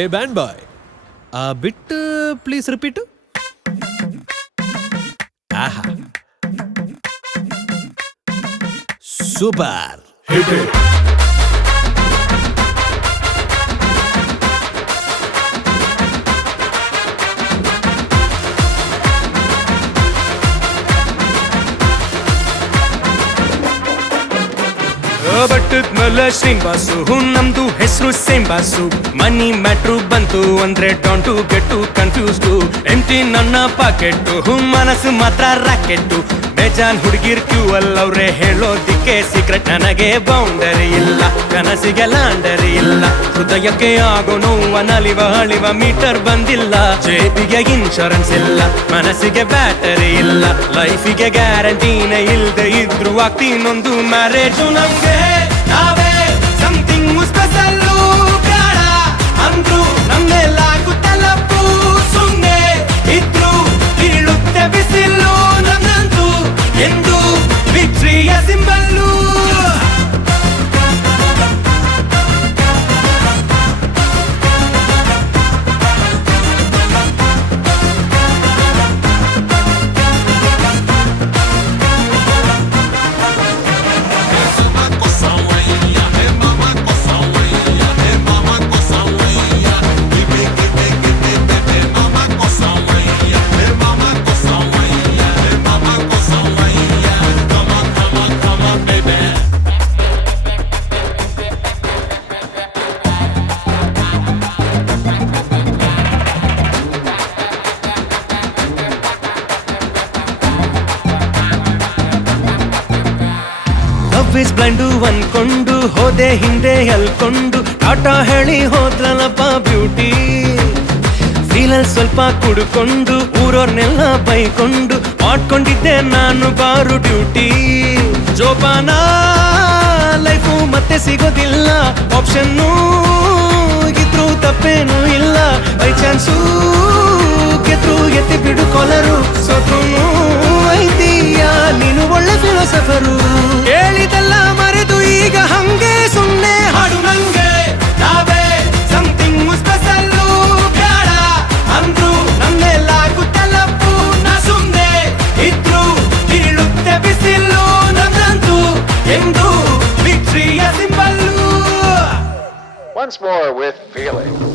ಏ ಬ್ಯಾಂಡ್ ಬಾಯ್, ಆ ಬಿಟ್ please repeat. ಆಹಾ, ಸೂಪರ್. ಬಟ್ಟದ್ಮೇಲೆ ಶ್ರೀನಿವಾಸು, ನಮ್ದು ಹೆಸರು ಸೇಮ್ ಬಾಸು. ಮನಿ ಮ್ಯಾಟ್ರು ಬಂತು ಅಂದ್ರೆ ಡಾಂಟ್ ಟು ಗೆಟ್ ಟು ಕನ್ಫ್ಯೂಸ್ಡು. ಎಂಟಿ ನನ್ನ ಪಾಕೆಟ್ಟು, ಮನಸ್ಸು ಮಾತ್ರ ರಾಕೆಟ್ಟು. ಬೇಜಾನ್ ಹುಡುಗಿರ್ ಕ್ಯೂ ಅಲ್ಲವ್ರೆ ಹೇಳೋದಿಕ್ಕೆ ಸೀಕ್ರೆಟ್. ನನಗೆ ಬೌಂಡರಿ ಇಲ್ಲ, ಕನಸಿಗೆ ಲಾಂಡರಿ ಇಲ್ಲ. ಹೃದಯಕ್ಕೆ ಆಗೋ ನೋವನಲಿವ ಅಳಿವ ಮೀಟರ್ ಬಂದಿಲ್ಲ. ಜೇಬಿಗೆ ಇನ್ಶೂರೆನ್ಸ್ ಇಲ್ಲ, ಮನಸ್ಸಿಗೆ ಬ್ಯಾಟರಿ ಇಲ್ಲ. ಲೈಫಿಗೆ ಗ್ಯಾರಂಟಿನೇ ಇಲ್ದೆ ಇದ್ರು ಆಗ್ತೀನೊಂದು ಮ್ಯಾರೇಜು. ನಮ್ಗೆ ನಾವೇ ಸಮಥಿಂಗ್ ಸ್ಪೆಷಲ್ಲು. ಬೇಡ ಅಂದ್ರು ನಮ್ಮೆಲ್ಲಾಗುತ್ತಲ್ಲಪ್ಪು. ಸುಮ್ಮನೆ ಇದ್ರು ಇಳುತ್ತೆ ಬಿಸಿಲು. ನನ್ನಂತೂ ಎಂದು ವಿಕ್ಟ್ರಿಯ ಸಿಂಬಲ್ಲು. ಲವ್ವಿಸ್ ಬ್ಲೈಂಡು ಅನ್ಕೊಂಡು ಹೋದೆ ಹಿಂದೆ ಅಲ್ಕೊಂಡು. ಟಾಟಾ ಹೇಳಿ ಹೋದ್ರಲ್ಲಪ್ಪ ಬ್ಯೂಟಿ. ಫೀಲಲ್ಲಿ ಸ್ವಲ್ಪ ಕುಡ್ಕೊಂಡು ಊರವ್ರನ್ನೆಲ್ಲ ಬೈಕೊಂಡು ಮಾಡ್ಕೊಂಡಿದ್ದೆ ನಾನು ಬಾರು ಡ್ಯೂಟಿ. ಜೋಪಾನ ಲೈಫು ಮತ್ತೆ ಸಿಗೋದಿಲ್ಲ. ಆಪ್ಷನ್ನು ಇದ್ರು ತಪ್ಪೇನೂ ಇಲ್ಲ. ಬೈ ಚಾನ್ಸು ಗೆದ್ರು ಎತ್ತಿ ಬಿಡು ಕೊಲರು. ಸೋತ್ರು ಐತೀಯ ನೀನು ಒಳ್ಳೆ ಫಿಲೋಸಫರು. ಹೇಳಿದೆಲ್ಲ ಮರೆದು ಈಗ ಹಂಗೆ ಸುಮ್ಮನೆ ಹಾಡು ನಂಗೆ. ನಾವೇ ಸಮಥಿಂಗ್ ಸ್ಪೆಷಲ್ಲು. ಬೇಡ ಅಂದ್ರು ನಮ್ಮೆಲ್ಲಾಗುತ್ತಲ್ಲಪ್ಪು. ನಾ ಸುಮ್ಮನೆ ಇದ್ರು ಇಳುತ್ತೆ ಬಿಸಿಲು. ನನ್ನಂತೂ ಎಂದು ವಿಕ್ಟ್ರಿಯ symbol. Once more with feeling.